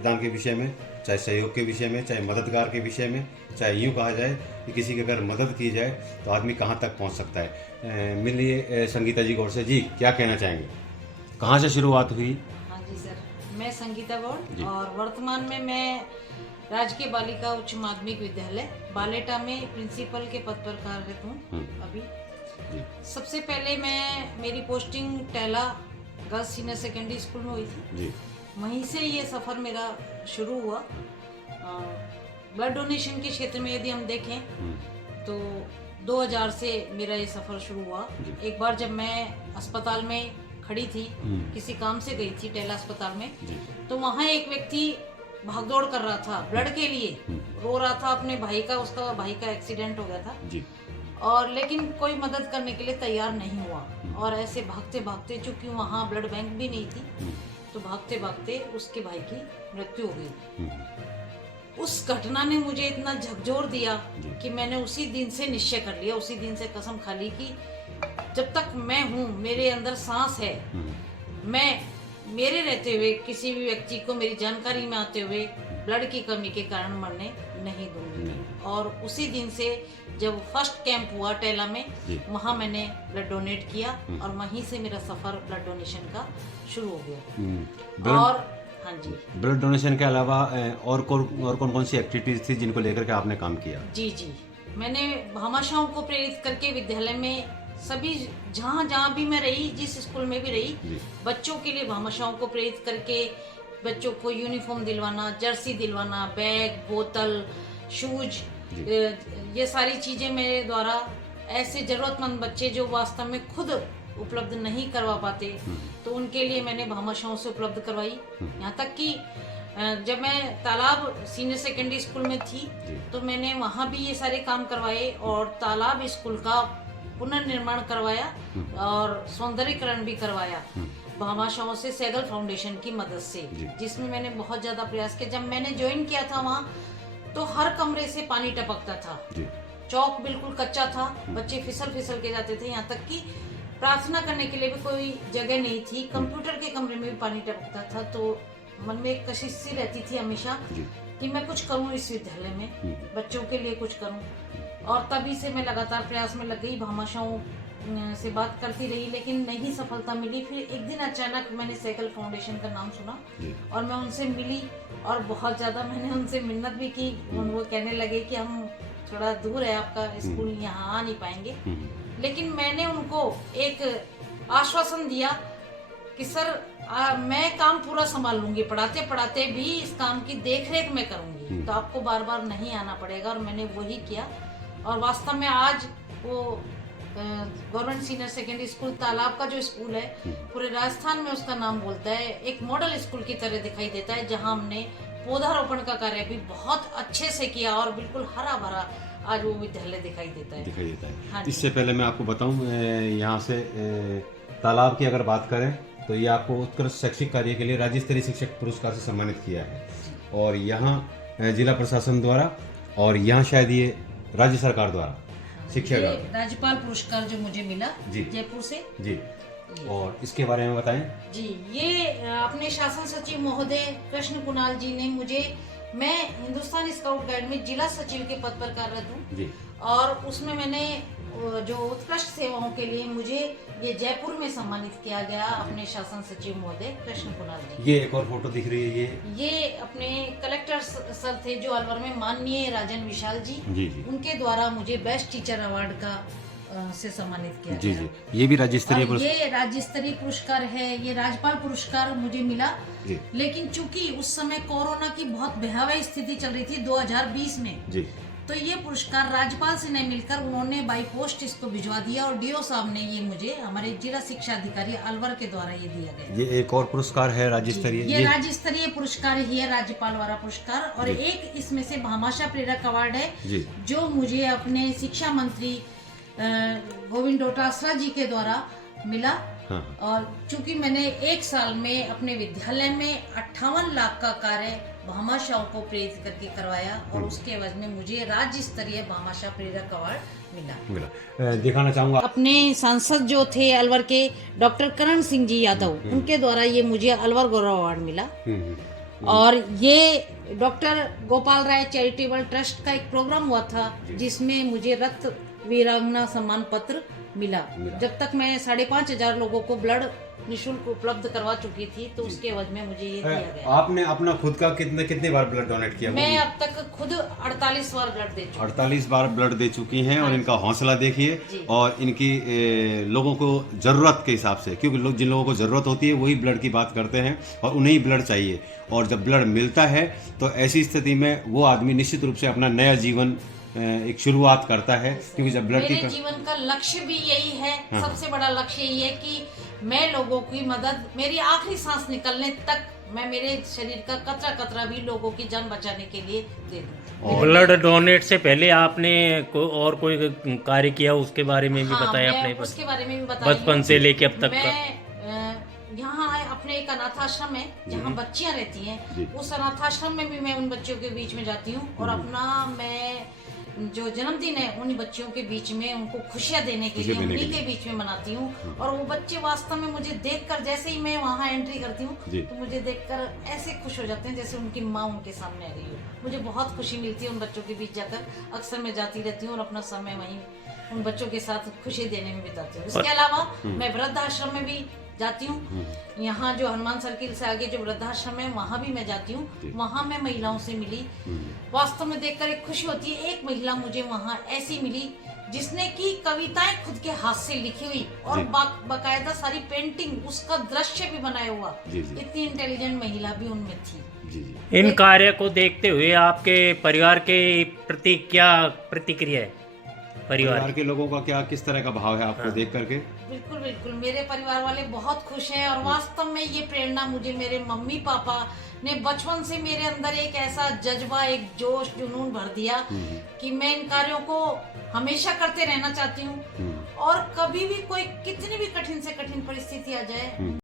रक्तदान के विषय में, चाहे सहयोग के विषय में, चाहे मददगार के विषय में, चाहे यूँ कहा जाए कि किसी की अगर मदद की जाए तो आदमी कहाँ तक पहुँच सकता है। मिलिए संगीता जी गौड़ से। जी, क्या कहना चाहेंगे, कहाँ से शुरुआत हुई? हाँ जी सर, मैं संगीता जी। गौड़ और वर्तमान में मैं राजकीय बालिका उच्च माध्यमिक विद्यालय बालेटा में प्रिंसिपल के पद पर कार्यरत हूँ अभी। जी। सबसे पहले मेरी पोस्टिंग टैला गर्ल्स सीनियर सेकेंडरी स्कूल में हुई थी। जी। वहीं से ये सफ़र मेरा शुरू हुआ। ब्लड डोनेशन के क्षेत्र में यदि हम देखें तो 2000 से मेरा ये सफ़र शुरू हुआ। एक बार जब मैं अस्पताल में खड़ी थी, किसी काम से गई थी टेला अस्पताल में, तो वहाँ एक व्यक्ति भागदौड़ कर रहा था ब्लड के लिए, रो रहा था अपने भाई का, उसका भाई का एक्सीडेंट हो गया था जी। और लेकिन कोई मदद करने के लिए तैयार नहीं हुआ। और ऐसे भागते भागते, चूंकि वहाँ ब्लड बैंक भी नहीं थी, तो भागते भागते उसके भाई की मृत्यु हो गई। उस घटना ने मुझे इतना झकझोर दिया कि मैंने उसी दिन से निश्चय कर लिया, उसी दिन से कसम खा ली कि जब तक मैं हूँ, मेरे अंदर सांस है, मैं मेरे रहते हुए किसी भी व्यक्ति को मेरी जानकारी में आते हुए ब्लड की कमी के कारण मरने नहीं दूंगी। और उसी दिन से जब फर्स्ट कैंप हुआ टेला में, वहाँ मैंने ब्लड डोनेट किया और वहीं से मेरा सफर ब्लड डोनेशन का शुरू हो गया। और हाँ जी, ब्लड डोनेशन के अलावा और कौन कौन सी एक्टिविटीज थी जिनको लेकर के आपने काम किया? जी, मैंने भामाशाहों को प्रेरित करके विद्यालय में सभी जहाँ भी मैं रही, जिस स्कूल में भी रही, बच्चों के लिए भामाशाहों को प्रेरित करके बच्चों को यूनिफॉर्म दिलवाना, जर्सी दिलवाना, बैग, बोतल, शूज, ये सारी चीज़ें मेरे द्वारा ऐसे ज़रूरतमंद बच्चे जो वास्तव में खुद उपलब्ध नहीं करवा पाते, तो उनके लिए मैंने भामाशाहों से उपलब्ध करवाई। यहाँ तक कि जब मैं तालाब सीनियर सेकेंडरी स्कूल में थी, तो मैंने वहाँ भी ये सारे काम करवाए और तालाब स्कूल का पुनर्निर्माण करवाया और सौंदर्यीकरण भी करवाया भामाशाहों से, सैगल फाउंडेशन की मदद से, जिसमें मैंने बहुत ज़्यादा प्रयास किया। जब मैंने ज्वाइन किया था वहाँ, तो हर कमरे से पानी टपकता था, चौक बिल्कुल कच्चा था, बच्चे फिसल के जाते थे, यहाँ तक कि प्रार्थना करने के लिए भी कोई जगह नहीं थी, कंप्यूटर के कमरे में भी पानी टपकता था। तो मन में एक कशिश सी रहती थी हमेशा कि मैं कुछ करूं इस विद्यालय में, बच्चों के लिए कुछ करूं। और तभी से मैं लगातार प्रयास में लग गई, भामाशाहों से बात करती रही, लेकिन नहीं सफलता मिली। फिर एक दिन अचानक मैंने सैगल फाउंडेशन का नाम सुना और मैं उनसे मिली और बहुत ज़्यादा मैंने उनसे मिन्नत भी की। वो कहने लगे कि हम थोड़ा दूर है आपका स्कूल, यहाँ आ नहीं पाएंगे, लेकिन मैंने उनको एक आश्वासन दिया कि सर मैं काम पूरा संभाल लूंगी, पढ़ाते पढ़ाते भी इस काम की देखरेख मैं करूंगी, तो आपको बार बार नहीं आना पड़ेगा। और मैंने वही किया और वास्तव में आज वो गवर्नमेंट सीनियर सेकेंडरी स्कूल तालाब का जो स्कूल है, पूरे राजस्थान में उसका नाम बोलता है, एक मॉडल स्कूल की तरह दिखाई देता है, जहां हमने पौधारोपण का कार्य भी बहुत अच्छे से किया और बिल्कुल हरा भरा आज वो विद्यालय दिखाई देता है। हाँ, इससे पहले मैं आपको बताऊं, यहाँ से तालाब की अगर बात करें तो ये आपको उत्कृष्ट शैक्षिक कार्य के लिए राज्य स्तरीय शिक्षक पुरस्कार से सम्मानित किया है, और यहाँ जिला प्रशासन द्वारा और यहाँ शायद ये राज्य सरकार द्वारा शिक्षा का राज्यपाल पुरस्कार जो मुझे मिला जयपुर से जी। और इसके बारे में बताएं जी। ये अपने शासन सचिव महोदय कृष्ण कुणाल जी ने मुझे, मैं हिंदुस्तान स्काउट गाइड में जिला सचिव के पद पर कार्यरत हूँ, और उसमें मैंने जो उत्कृष्ट सेवाओं के लिए मुझे ये जयपुर में सम्मानित किया गया अपने शासन सचिव महोदय कृष्ण कुणाल जी। ये एक और फोटो दिख रही है, ये अपने कलेक्टर सर थे जो अलवर में, माननीय राजन विशाल जी, उनके द्वारा मुझे बेस्ट टीचर अवार्ड का से सम्मानित किया गया। ये भी राज्य स्तरीय पुरस्कार, ये राज्य स्तरीय पुरस्कार है। ये राज्यपाल पुरस्कार मुझे मिला, लेकिन चूंकि उस समय कोरोना की बहुत भयावह स्थिति चल रही थी 2020 में, तो ये पुरस्कार राज्यपाल से नहीं मिलकर उन्होंने बाई पोस्ट इसको भिजवा दिया और डीओ साहब ने ये मुझे, हमारे जिला शिक्षा अधिकारी अलवर के द्वारा ये दिया गया। ये एक और पुरस्कार है राज्य स्तरीय, ये राज्य स्तरीय पुरस्कार ही है, राज्यपाल वाला पुरस्कार। और एक इसमें से भामाशाह प्रेरक अवार्ड है जो मुझे अपने शिक्षा मंत्री गोविंद डोटासरा जी के द्वारा मिला। और चूंकि मैंने एक साल में अपने विद्यालय में 58 लाख का कार्य भामाशाहों को प्रेरित करके करवाया, और उसके एवज में मुझे राज्य स्तरीय भामाशाह प्रेरक अवार्ड मिला। दिखाना चाहूंगा अपने सांसद जो थे अलवर के डॉक्टर करण सिंह जी यादव, उनके द्वारा ये मुझे अलवर गौरव अवार्ड मिला। और ये doctor Gopal Rai charitable trust का एक प्रोग्राम हुआ था जिसमें मुझे रक्त वीरांगना सम्मान पत्र मिला। जब तक मैं 5,500 लोगों को ब्लड निःशुल्क उपलब्ध करवा चुकी थी, तो उसके एवज में मुझे ये दिया गया। आपने अपना खुद का कितने बार ब्लड डोनेट किया? मैं अब तक खुद 48 बार ब्लड दे चुकी 48 बार ब्लड दे चुकी हैं। और इनका हौसला देखिए, और इनकी लोगों को ज़रूरत के हिसाब से, क्योंकि लोग जिन लोगों को ज़रूरत होती है वही ब्लड की बात करते हैं और उन्हें ही ब्लड चाहिए। और जब ब्लड मिलता है तो ऐसी स्थिति में वो आदमी निश्चित रूप से अपना नया जीवन एक शुरुआत करता है, क्योंकि जब ब्लड मेरे जीवन का लक्ष्य भी यही है। सबसे बड़ा लक्ष्य यही है कि मैं लोगों की मदद, मेरी आखिरी सांस निकलने तक मैं मेरे शरीर का कतरा कतरा भी लोगों की जान बचाने के लिए दे दूं। ब्लड डोनेट से पहले आपने और कोई कार्य किया, उसके बारे में भी बताया अपने? उसके बारे में भी बताया, बचपन से लेके अब तक का। यहाँ अपने एक अनाथ आश्रम है जहाँ बच्चियाँ रहती हैं, उस अनाथ आश्रम में भी मैं उन बच्चों के बीच में जाती हूँ और अपना मैं जो जन्मदिन है उन बच्चियों के बीच में उनको खुशियाँ देने के लिए उन्हीं के बीच में मनाती हूँ। और वो बच्चे वास्तव में मुझे देखकर, जैसे ही मैं वहाँ एंट्री करती हूँ तो मुझे देखकर ऐसे खुश हो जाते हैं जैसे उनकी माँ उनके सामने आ गई हो। मुझे बहुत खुशी मिलती है उन बच्चों के बीच जाकर। अक्सर मैं जाती रहती हूँ और अपना समय वहीं उन बच्चों के साथ खुशी देने में बिताती हूँ। इसके अलावा मैं वृद्धाश्रम में भी जाती हूँ। यहाँ जो हनुमान सर्किल से आगे जो वृद्धाश्रम है वहाँ भी मैं जाती हूँ। वहाँ मैं महिलाओं से मिली, वास्तव में देखकर एक खुशी होती है। एक महिला मुझे वहाँ ऐसी मिली जिसने की कविताएं खुद के हाथ से लिखी हुई और बाकायदा सारी पेंटिंग, उसका दृश्य भी बनाया हुआ। इतनी इंटेलिजेंट महिला भी उनमें थी। इन कार्य को देखते हुए आपके परिवार के प्रति क्या प्रतिक्रिया है? परिवार के लोगों का क्या, किस तरह का भाव है आपको देख करके? बिल्कुल बिल्कुल, मेरे परिवार वाले बहुत खुश हैं। और वास्तव में ये प्रेरणा मुझे मेरे मम्मी पापा ने बचपन से मेरे अंदर एक ऐसा जज्बा, एक जोश, जुनून भर दिया कि मैं इन कार्यों को हमेशा करते रहना चाहती हूँ। और कभी भी कोई कितनी भी कठिन से कठिन परिस्थिति आ जाए